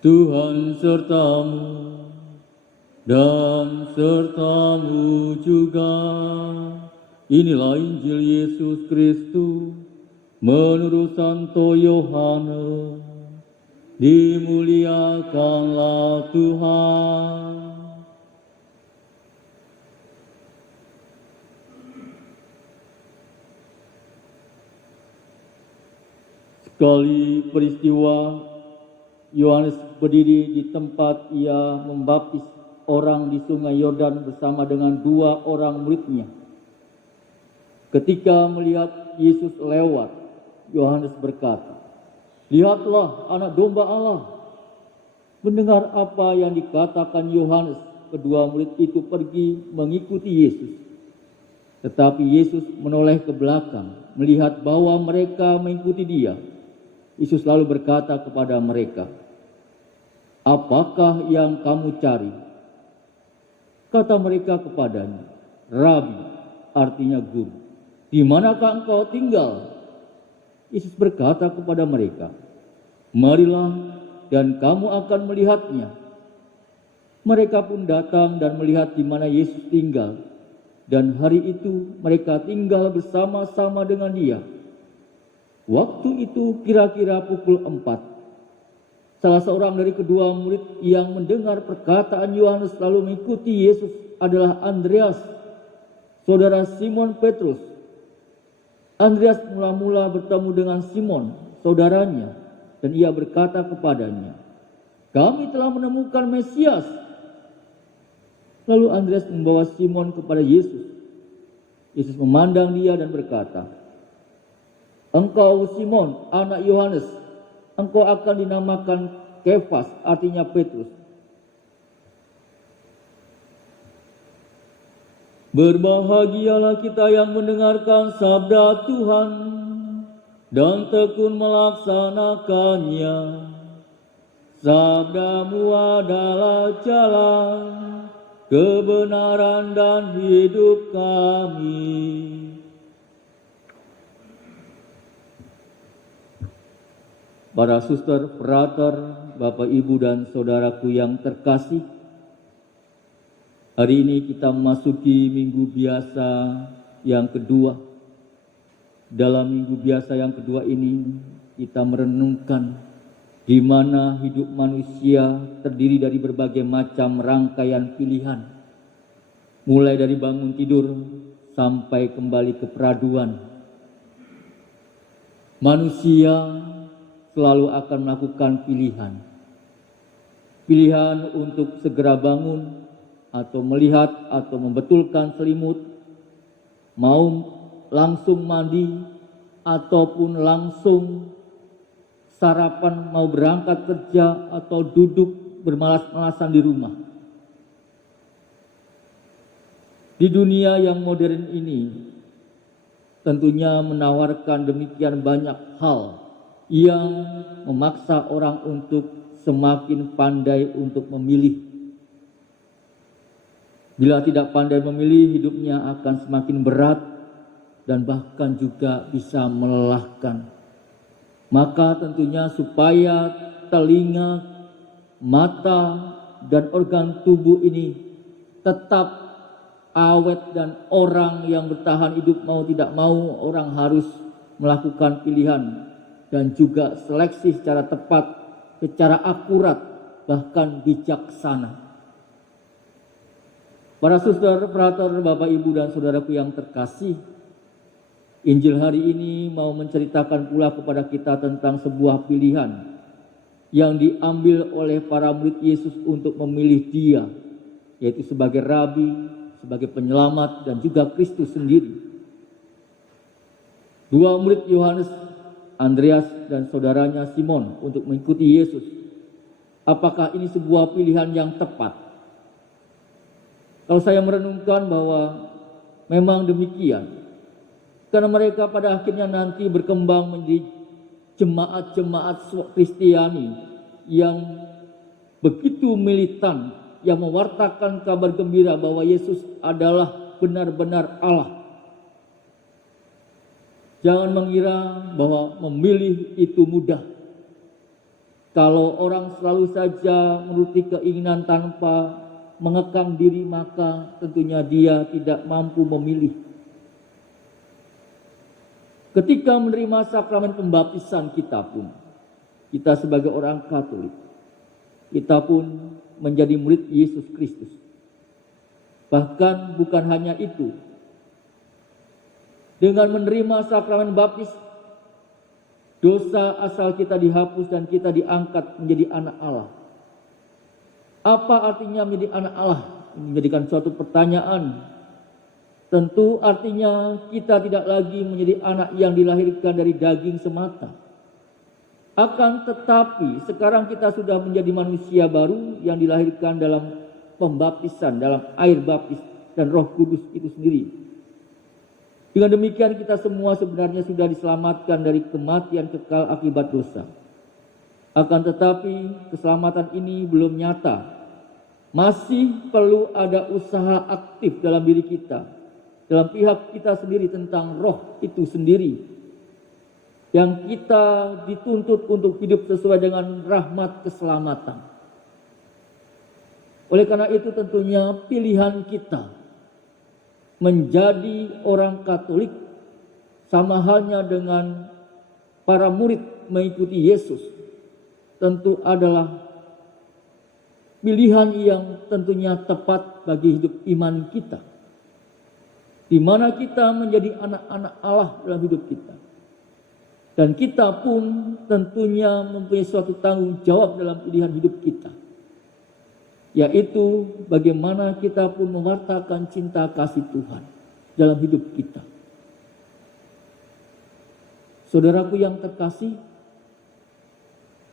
Tuhan sertamu dan sertamu juga. Inilah Injil Yesus Kristus menurut Santo Yohanes. Dimuliakanlah Tuhan. Sekali peristiwa, Yohanes berdiri di tempat ia membaptis orang di Sungai Yordan bersama dengan 2 orang muridnya. Ketika melihat Yesus lewat, Yohanes berkata, "Lihatlah anak domba Allah." Mendengar apa yang dikatakan Yohanes, kedua murid itu pergi mengikuti Yesus. Tetapi Yesus menoleh ke belakang, melihat bahwa mereka mengikuti dia. Yesus lalu berkata kepada mereka, "Apakah yang kamu cari?" Kata mereka kepadanya, "Rabi," artinya guru, "di manakah engkau tinggal?" Yesus berkata kepada mereka, "Marilah dan kamu akan melihatnya." Mereka pun datang dan melihat di mana Yesus tinggal, dan hari itu mereka tinggal bersama-sama dengan dia. Waktu itu kira-kira pukul 4. Salah seorang dari kedua murid yang mendengar perkataan Yohanes lalu mengikuti Yesus adalah Andreas, saudara Simon Petrus. Andreas mula-mula bertemu dengan Simon, saudaranya, dan ia berkata kepadanya, "Kami telah menemukan Mesias." Lalu Andreas membawa Simon kepada Yesus. Yesus memandang dia dan berkata, "Engkau Simon, anak Yohanes, engkau akan dinamakan Kefas," artinya Petrus. Berbahagialah kita yang mendengarkan sabda Tuhan dan tekun melaksanakannya. Sabdamu adalah jalan, kebenaran dan hidup kami. Para suster, frater, Bapak, Ibu, dan saudaraku yang terkasih, hari ini kita memasuki minggu biasa yang kedua. Dalam minggu biasa yang kedua ini, kita merenungkan di mana hidup manusia terdiri dari berbagai macam rangkaian pilihan. Mulai dari bangun tidur sampai kembali ke peraduan. Manusia selalu akan melakukan pilihan. Pilihan untuk segera bangun atau melihat atau membetulkan selimut, mau langsung mandi ataupun langsung sarapan, mau berangkat kerja atau duduk bermalas-malasan di rumah. Di dunia yang modern ini tentunya menawarkan demikian banyak hal yang memaksa orang untuk semakin pandai untuk memilih. Bila tidak pandai memilih, hidupnya akan semakin berat dan bahkan juga bisa melelahkan. Maka tentunya supaya telinga, mata, dan organ tubuh ini tetap awet dan orang yang bertahan hidup mau tidak mau, orang harus melakukan pilihan dan juga seleksi secara tepat, secara akurat, bahkan bijaksana. Para suster, frater, Bapak, Ibu, dan saudaraku yang terkasih, Injil hari ini mau menceritakan pula kepada kita tentang sebuah pilihan yang diambil oleh para murid Yesus untuk memilih dia, yaitu sebagai Rabi, sebagai penyelamat, dan juga Kristus sendiri. Dua murid Yohanes, Andreas dan saudaranya Simon, untuk mengikuti Yesus. Apakah ini sebuah pilihan yang tepat? Kalau saya merenungkan bahwa memang demikian, karena mereka pada akhirnya nanti berkembang menjadi jemaat-jemaat Kristiani yang begitu militan, yang mewartakan kabar gembira bahwa Yesus adalah benar-benar Allah. Jangan mengira bahwa memilih itu mudah. Kalau orang selalu saja menuruti keinginan tanpa mengekang diri, maka tentunya dia tidak mampu memilih. Ketika menerima sakramen pembaptisan kita pun, kita sebagai orang Katolik, kita pun menjadi murid Yesus Kristus. Bahkan bukan hanya itu, dengan menerima sakramen baptis, dosa asal kita dihapus dan kita diangkat menjadi anak Allah. Apa artinya menjadi anak Allah? Ini menjadikan suatu pertanyaan. Tentu artinya kita tidak lagi menjadi anak yang dilahirkan dari daging semata. Akan tetapi sekarang kita sudah menjadi manusia baru yang dilahirkan dalam pembaptisan, dalam air baptis dan Roh Kudus itu sendiri. Dengan demikian kita semua sebenarnya sudah diselamatkan dari kematian kekal akibat dosa. Akan tetapi keselamatan ini belum nyata. Masih perlu ada usaha aktif dalam diri kita, dalam pihak kita sendiri tentang roh itu sendiri, yang kita dituntut untuk hidup sesuai dengan rahmat keselamatan. Oleh karena itu tentunya pilihan kita menjadi orang Katolik sama halnya dengan para murid mengikuti Yesus tentu adalah pilihan yang tentunya tepat bagi hidup iman kita, di mana kita menjadi anak-anak Allah dalam hidup kita. Dan kita pun tentunya mempunyai suatu tanggung jawab dalam pilihan hidup kita, yaitu bagaimana kita pun mewartakan cinta kasih Tuhan dalam hidup kita. Saudaraku yang terkasih,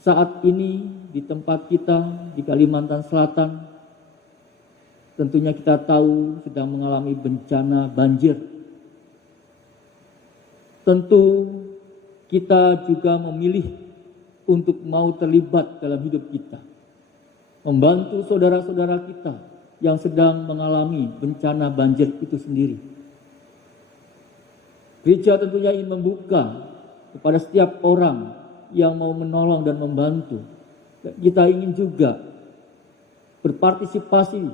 saat ini di tempat kita di Kalimantan Selatan, tentunya kita tahu sedang mengalami bencana banjir. Tentu kita juga memilih untuk mau terlibat dalam hidup kita, membantu saudara-saudara kita yang sedang mengalami bencana banjir itu sendiri. Gereja tentunya ingin membuka kepada setiap orang yang mau menolong dan membantu. Kita ingin juga berpartisipasi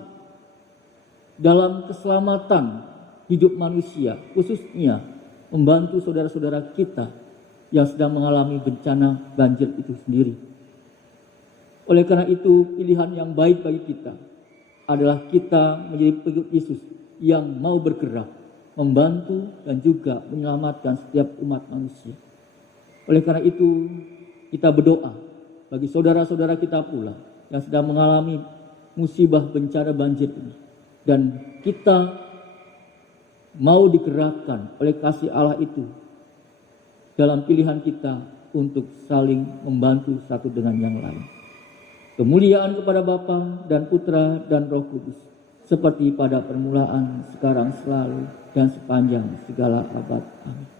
dalam keselamatan hidup manusia, khususnya membantu saudara-saudara kita yang sedang mengalami bencana banjir itu sendiri. Oleh karena itu, pilihan yang baik bagi kita adalah kita menjadi pengikut Yesus yang mau bergerak, membantu dan juga menyelamatkan setiap umat manusia. Oleh karena itu, kita berdoa bagi saudara-saudara kita pula yang sedang mengalami musibah bencana banjir ini. Dan kita mau digerakkan oleh kasih Allah itu dalam pilihan kita untuk saling membantu satu dengan yang lain. Kemuliaan kepada Bapa dan Putra dan Roh Kudus, seperti pada permulaan, sekarang, selalu, dan sepanjang segala abad. Amin.